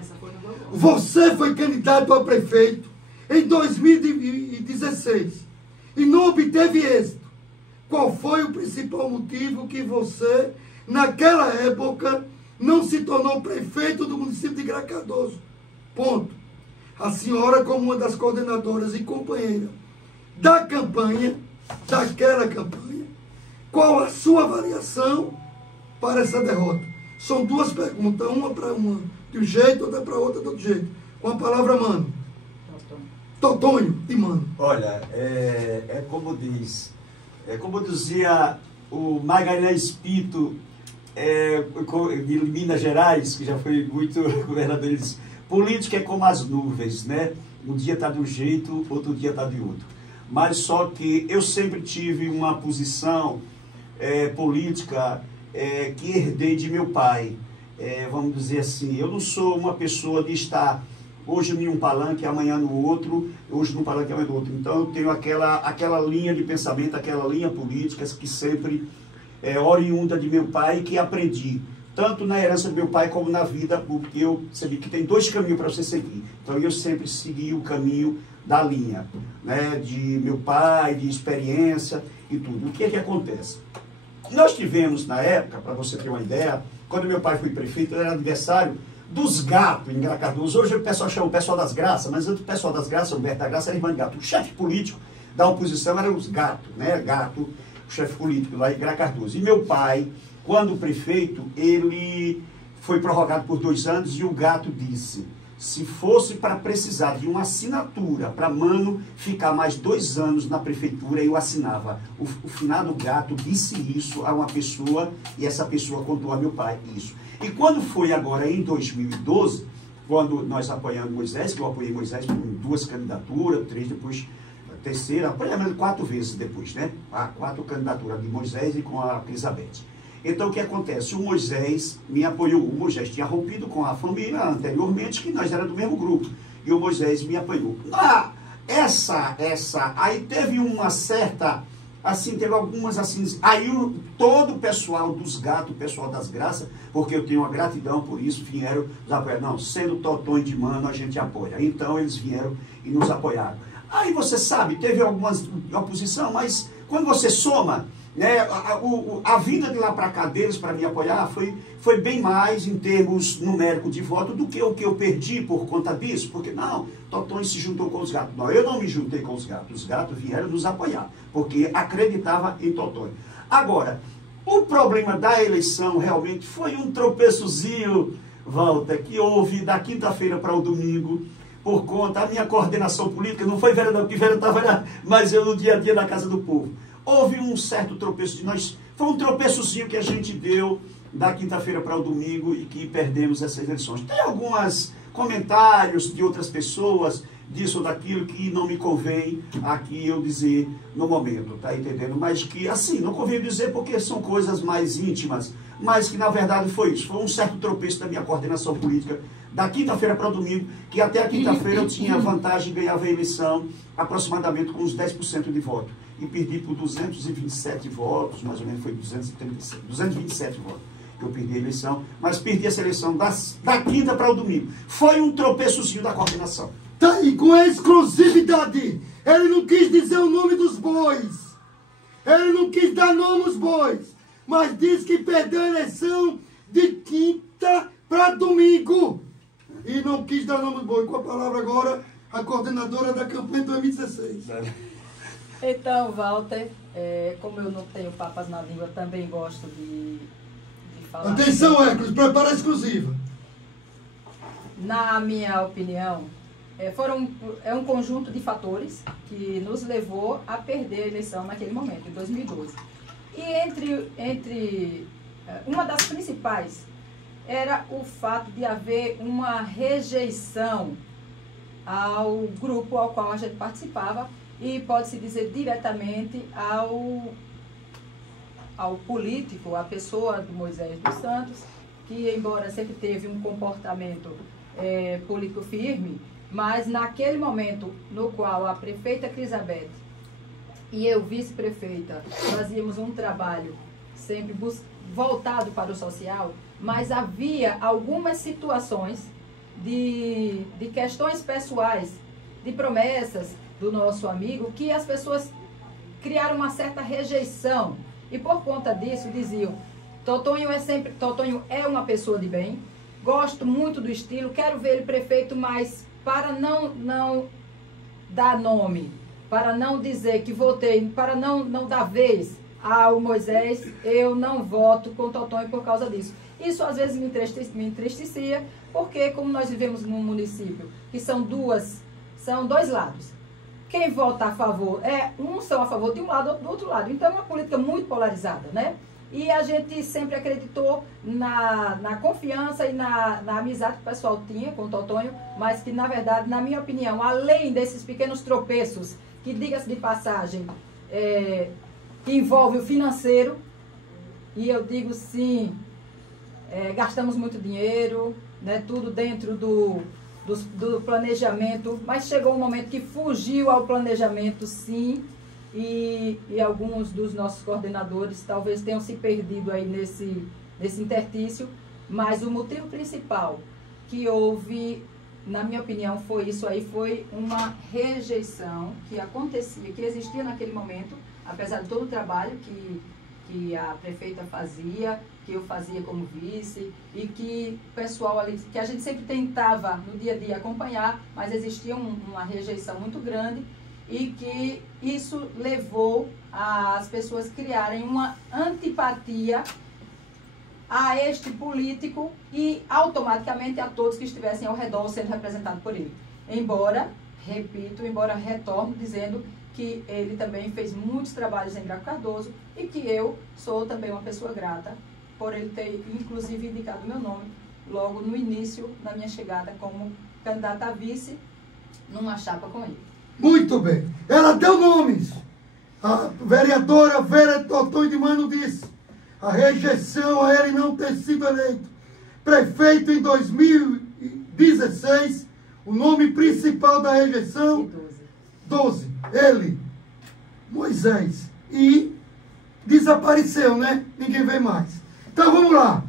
Essa foi no Gogó. Você foi candidato a prefeito em 2016 e não obteve êxito. Qual foi o principal motivo que você, naquela época, não se tornou prefeito do município de Gracardoso? Ponto. A senhora, como uma das coordenadoras e companheira da campanha, daquela campanha, qual a sua avaliação para essa derrota? São duas perguntas, uma para uma de um jeito, outra para outra de outro jeito. Com a palavra, mano. Totônio e mano. Olha, como como dizia o Magalhães Pinto, de Minas Gerais, que já foi muito governador, ele disse, política é como as nuvens, né? Um dia está de um jeito, outro dia está de outro. Mas só que eu sempre tive uma posição política que herdei de meu pai. Vamos dizer assim, eu não sou uma pessoa de estar hoje em um palanque, amanhã no outro, hoje num palanque, amanhã no outro. Então eu tenho aquela linha de pensamento, aquela linha política que sempre oriunda de meu pai e que aprendi, tanto na herança do meu pai como na vida, porque eu sabia que tem dois caminhos para você seguir. Então eu sempre segui o caminho da linha, né, de meu pai, de experiência e tudo. O que é que acontece? Nós tivemos na época, para você ter uma ideia, quando meu pai foi prefeito, era aniversário dos gatos em Gracardoso. Hoje o pessoal chama o pessoal das graças, mas antes o pessoal das graças, o Humberto da Graça, era irmão de gato. O chefe político da oposição era os gatos, né? Gato, o chefe político lá em Gracardoso. E meu pai, quando prefeito, ele foi prorrogado por 2 anos e o gato disse, se fosse para precisar de uma assinatura para mano ficar mais 2 anos na prefeitura, eu assinava. O finado gato disse isso a uma pessoa e essa pessoa contou a meu pai isso. E quando foi agora em 2012, quando nós apoiamos Moisés, que eu apoiei Moisés com 2 candidaturas, 3 depois, a terceira, apoiamos 4 vezes depois, né? 4 candidaturas de Moisés e com a Elizabeth. Então o que acontece? O Moisés me apoiou. O Moisés tinha rompido com a família anteriormente, que nós éramos do mesmo grupo. E o Moisés me apoiou. Aí teve uma certa, assim, teve algumas assim, aí todo o pessoal dos gatos, o pessoal das graças, porque eu tenho uma gratidão por isso, vieram nos apoiar. Não, sendo Totônio de mano, a gente apoia. Então eles vieram e nos apoiaram. Aí você sabe, teve algumas oposição, mas quando você soma, né, a vinda de lá para cá deles para me apoiar foi bem mais em termos numéricos de voto do que o que eu perdi por conta disso, porque não, Totônio se juntou com os gatos. Não, eu não me juntei com os gatos vieram nos apoiar, porque acreditava em Totônio. Agora, o problema da eleição realmente foi um tropeçozinho, Walter, que houve da quinta-feira para o domingo, por conta da minha coordenação política, não foi Vera não, porque Vera estava, mas eu no dia a dia na Casa do Povo. Houve um certo tropeço de nós, foi um tropeçozinho que a gente deu da quinta-feira para o domingo e que perdemos essas eleições. Tem alguns comentários de outras pessoas, disso ou daquilo, que não me convém aqui eu dizer no momento, tá entendendo? Mas que, assim, não convém dizer porque são coisas mais íntimas, mas que na verdade foi isso, foi um certo tropeço da minha coordenação política, da quinta-feira para o domingo, que até a quinta-feira eu tinha vantagem de ganhar a eleição aproximadamente com uns 10% de voto. E perdi por 227 votos, mais ou menos foi 227 votos que eu perdi a eleição, mas perdi essa eleição da quinta para o domingo. Foi um tropeçozinho da coordenação. Tá, e com a exclusividade, ele não quis dizer o nome dos bois, ele não quis dar nome aos bois, mas disse que perdeu a eleição de quinta para domingo, e não quis dar nome aos bois. Com a palavra agora, a coordenadora da campanha 2016. Então, Walter, como eu não tenho papas na língua, também gosto de falar. Atenção, Hércules, prepara a exclusiva. Na minha opinião, é um conjunto de fatores que nos levou a perder a eleição naquele momento, em 2012. E uma das principais era o fato de haver uma rejeição ao grupo ao qual a gente participava, e pode-se dizer diretamente ao político, à pessoa do Moisés dos Santos, que embora sempre teve um comportamento político firme, mas naquele momento no qual a prefeita Elizabeth e eu, vice-prefeita, fazíamos um trabalho sempre voltado para o social, mas havia algumas situações de questões pessoais, de promessas do nosso amigo, que as pessoas criaram uma certa rejeição. E por conta disso diziam, Totonho é uma pessoa de bem, gosto muito do estilo, quero ver ele prefeito, mas para não dar nome, para não dizer que votei, para não dar vez ao Moisés, eu não voto com Totonho por causa disso. Isso às vezes me entristecia, porque como nós vivemos num município que são dois lados. Quem vota a favor, uns são a favor de um lado, outro do outro lado. Então é uma política muito polarizada, né? E a gente sempre acreditou na confiança e na amizade que o pessoal tinha com o Totonho, mas que, na verdade, na minha opinião, além desses pequenos tropeços, que, diga-se de passagem, envolve o financeiro, e eu digo sim, gastamos muito dinheiro, né, tudo dentro do planejamento, mas chegou um momento que fugiu ao planejamento, sim, e alguns dos nossos coordenadores talvez tenham se perdido aí nesse interstício, mas o motivo principal que houve, na minha opinião, foi isso aí, foi uma rejeição que acontecia, que existia naquele momento, apesar de todo o trabalho que a prefeita fazia, que eu fazia como vice, e que o pessoal ali, que a gente sempre tentava no dia a dia acompanhar, mas existia uma rejeição muito grande, e que isso levou as pessoas criarem uma antipatia a este político e automaticamente a todos que estivessem ao redor sendo representados por ele. Embora, repito, retorno dizendo que ele também fez muitos trabalhos em Graco Cardoso e que eu sou também uma pessoa grata por ele ter, inclusive, indicado meu nome logo no início da minha chegada como candidata a vice numa chapa com ele. Muito bem. Ela deu nomes. A vereadora Vera Totonho de Mano disse a rejeição a ele não ter sido eleito prefeito em 2016, o nome principal da rejeição, 12, ele, Moisés, e desapareceu, né? Ninguém vê mais. Então vamos lá.